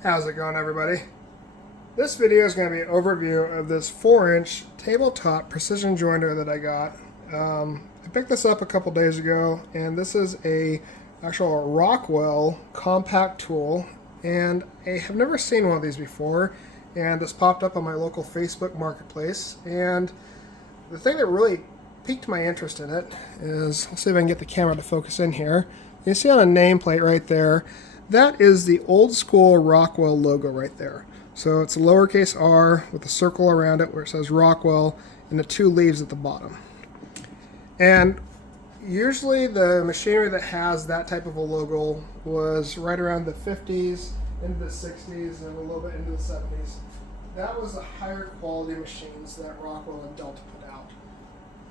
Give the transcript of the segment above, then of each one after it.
How's it going, everybody? This video is going to be an overview of this 4-inch tabletop precision jointer that I got. I picked this up a couple days ago, and this is a actual Rockwell Compactool, and I have never seen one of these before, and this popped up on my local Facebook marketplace. And the thing that really piqued my interest in it is, let's see if I can get the camera to focus in here. You see on a nameplate right there, that is the old school Rockwell logo right there. So it's a lowercase r with a circle around it where it says Rockwell and the two leaves at the bottom. And usually the machinery that has that type of a logo was right around the 50s, into the 60s, and a little bit into the 70s. That was the higher quality machines that Rockwell and Delta put out.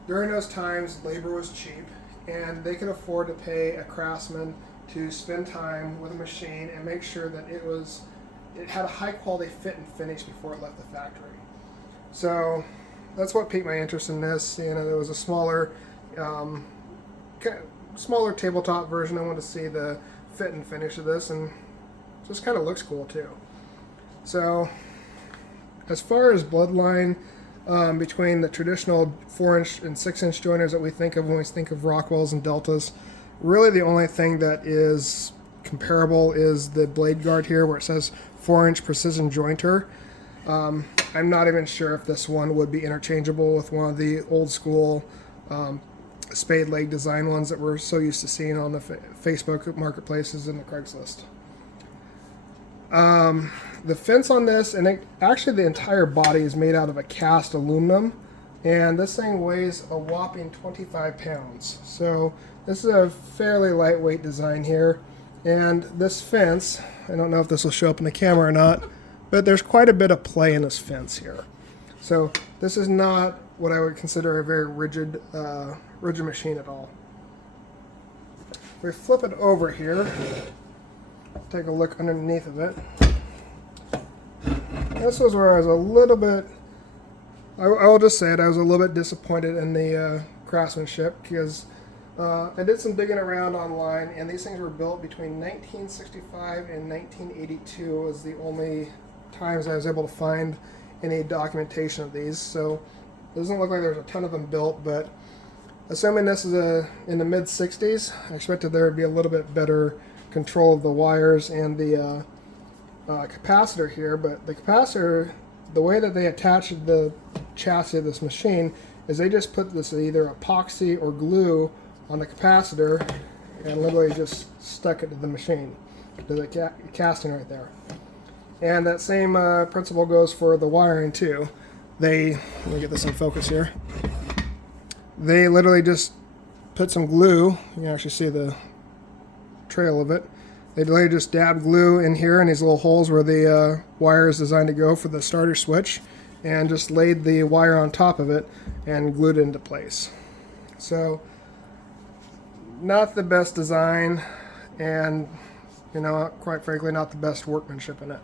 During those times, labor was cheap, and they could afford to pay a craftsman to spend time with a machine and make sure that it had a high quality fit and finish before it left the factory. So that's what piqued my interest in this. You know, there was a smaller tabletop version. I wanted to see the fit and finish of this, and it just kind of looks cool too. So as far as bloodline between the traditional 4-inch and 6-inch joiners that we think of when we think of Rockwells and Deltas, really the only thing that is comparable is the blade guard here where it says 4-inch precision jointer. I'm not even sure if this one would be interchangeable with one of the old school spade leg design ones that we're so used to seeing on the Facebook marketplaces and the Craigslist. The fence on this, and actually the entire body is made out of a cast aluminum, and this thing weighs a whopping 25 pounds. So this is a fairly lightweight design here. And this fence, I don't know if this will show up in the camera or not, but there's quite a bit of play in this fence here. So this is not what I would consider a very rigid machine at all. If we flip it over here, take a look underneath of it. This was where I was a little bit, I will just say it, I was a little bit disappointed in the craftsmanship, because I did some digging around online, and these things were built between 1965 and 1982 was the only times I was able to find any documentation of these. So it doesn't look like there's a ton of them built, but assuming this is in the mid-60s, I expected there would be a little bit better control of the wires and the capacitor here. But the capacitor, the way that they attached the chassis of this machine is they just put this either epoxy or glue on the capacitor and literally just stuck it to the machine, to the casting right there. And that same principle goes for the wiring too. Let me get this in focus here. They literally just put some glue, you can actually see the trail of it. They literally just dabbed glue in here in these little holes where the wire is designed to go for the starter switch, and just laid the wire on top of it and glued it into place. So not the best design, and quite frankly not the best workmanship in it.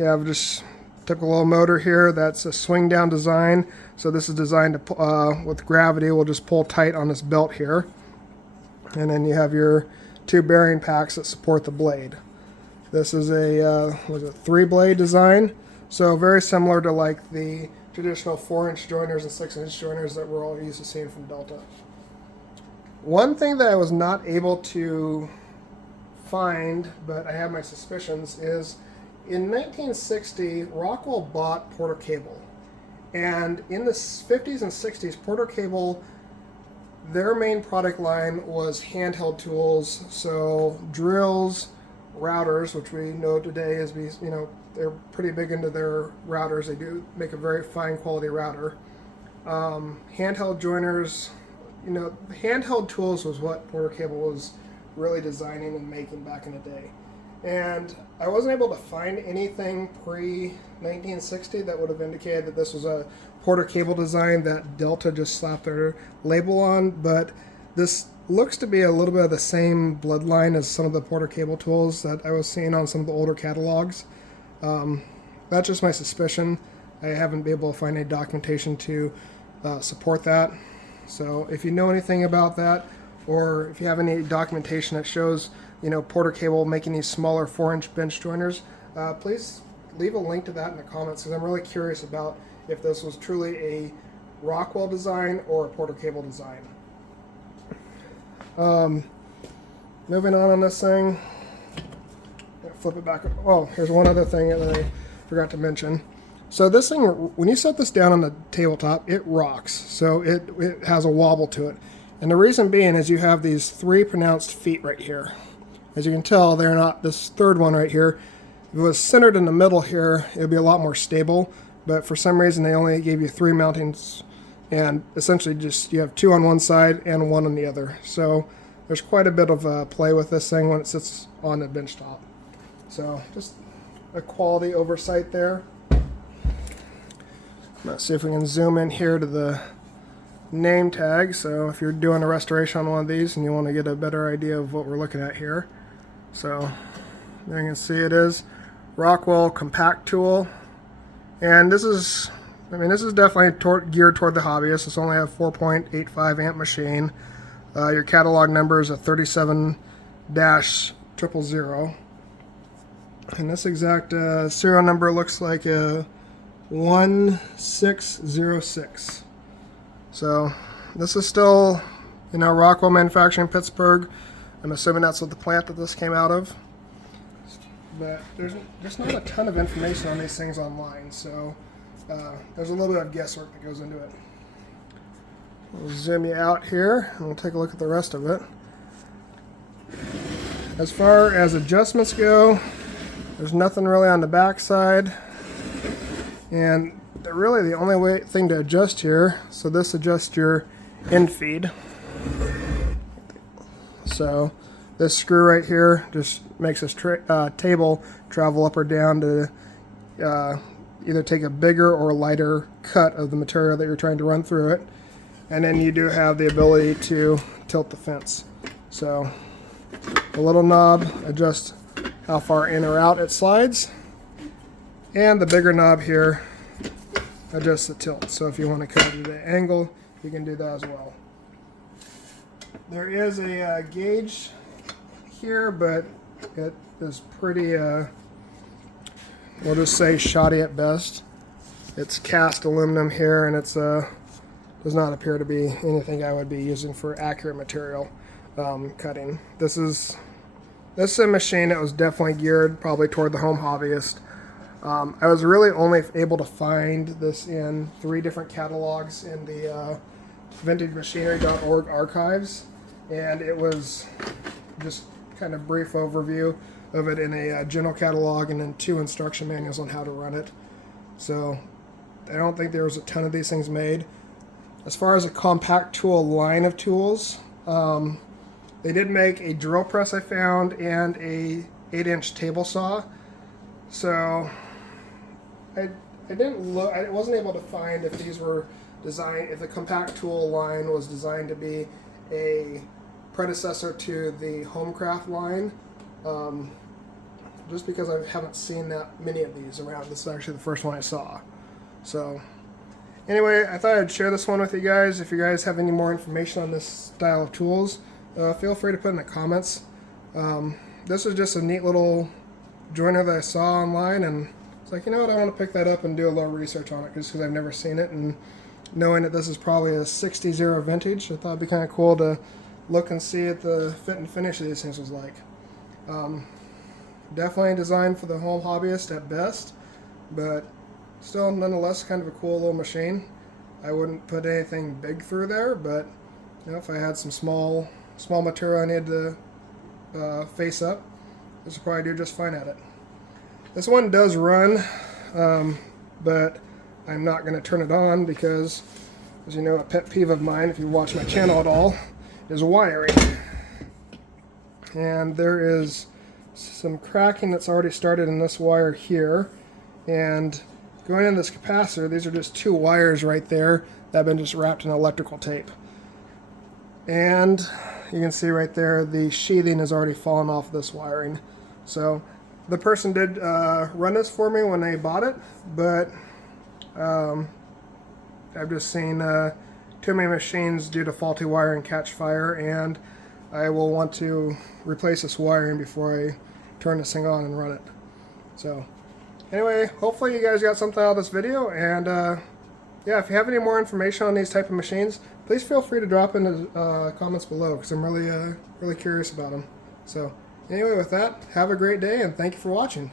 I've just took a little motor here. That's a swing down design, so this is designed to with gravity will just pull tight on this belt here, and then you have your two bearing packs that support the blade. This is a 3-blade design, so very similar to like the traditional 4-inch joiners and 6-inch joiners that we're all used to seeing from Delta. One thing that I was not able to find, but I have my suspicions, is in 1960, Rockwell bought Porter Cable. And in the 50s and 60s, Porter Cable, their main product line was handheld tools, so drills, routers, which we know today as they're pretty big into their routers. They do make a very fine quality router. Handheld joiners, handheld tools was what Porter Cable was really designing and making back in the day. And I wasn't able to find anything pre-1960 that would have indicated that this was a Porter Cable design that Delta just slapped their label on, but this looks to be a little bit of the same bloodline as some of the Porter Cable tools that I was seeing on some of the older catalogs. That's just my suspicion. I haven't been able to find any documentation to support that. So if you know anything about that, or if you have any documentation that shows Porter cable making these smaller 4-inch bench joiners, please leave a link to that in the comments, because I'm really curious about if this was truly a Rockwell design or a Porter cable design. Moving on this thing, flip it back. Oh, here's one other thing that I forgot to mention. So this thing, when you set this down on the tabletop, it rocks. So it has a wobble to it. And the reason being is you have these 3 pronounced feet right here. As you can tell, they're not, this third one right here, if it was centered in the middle here, it would be a lot more stable. But for some reason, they only gave you 3 mountings, and essentially just you have 2 on one side and 1 on the other. So there's quite a bit of play with this thing when it sits on the bench top. So just a quality oversight there. Let's see if we can zoom in here to the name tag. So if you're doing a restoration on one of these and you want to get a better idea of what we're looking at here. So there you can see it is Rockwell Compactool. And this is, this is definitely geared toward the hobbyist. It's only a 4.85 amp machine. Your catalog number is a 37-000. And this exact serial number looks like a 1606. So this is still, Rockwell Manufacturing, Pittsburgh. I'm assuming that's what the plant that this came out of. But there's just not a ton of information on these things online, so there's a little bit of guesswork that goes into it. We'll zoom you out here and we'll take a look at the rest of it. As far as adjustments go, there's nothing really on the back side. And really the only thing to adjust here, so this adjusts your end feed. So this screw right here just makes this table travel up or down to either take a bigger or lighter cut of the material that you're trying to run through it. And then you do have the ability to tilt the fence. So the little knob adjusts how far in or out it slides. And the bigger knob here adjusts the tilt. So if you want to cut it at an angle, you can do that as well. There is a gauge here, but it is pretty, we'll just say shoddy at best. It's cast aluminum here, and it's does not appear to be anything I would be using for accurate material cutting. This is a machine that was definitely geared probably toward the home hobbyist. I was really only able to find this in 3 different catalogs in the vintagemachinery.org archives, and it was just kind of brief overview of it in a general catalog and then 2 instruction manuals on how to run it. So I don't think there was a ton of these things made. As far as a Compactool line of tools, they did make a drill press I found and a 8-inch table saw. So I didn't look. I wasn't able to find if these were designed, if the Compactool line was designed to be a predecessor to the Homecraft line. Just because I haven't seen that many of these around. This is actually the first one I saw. So anyway, I thought I'd share this one with you guys. If you guys have any more information on this style of tools, feel free to put in the comments. This is just a neat little joiner that I saw online, and it's like, I want to pick that up and do a little research on it just because I've never seen it, and knowing that this is probably a 60 vintage, I thought it'd be kind of cool to look and see what the fit and finish of these things was like. Definitely designed for the home hobbyist at best, but still nonetheless kind of a cool little machine. I wouldn't put anything big through there, but if I had some small material I needed to face up, this would probably do just fine at it. This one does run, but I'm not going to turn it on because, as you know, a pet peeve of mine, if you watch my channel at all, is wiring. And there is some cracking that's already started in this wire here. And going in this capacitor, these are just 2 wires right there that have been just wrapped in electrical tape. And you can see right there the sheathing has already fallen off this wiring. So the person did run this for me when they bought it, but I've just seen too many machines due to faulty wiring catch fire, and I will want to replace this wiring before I turn this thing on and run it. So anyway, hopefully you guys got something out of this video, and yeah, if you have any more information on these type of machines, please feel free to drop in the comments below, because I'm really curious about them. So anyway, with that, have a great day, and thank you for watching.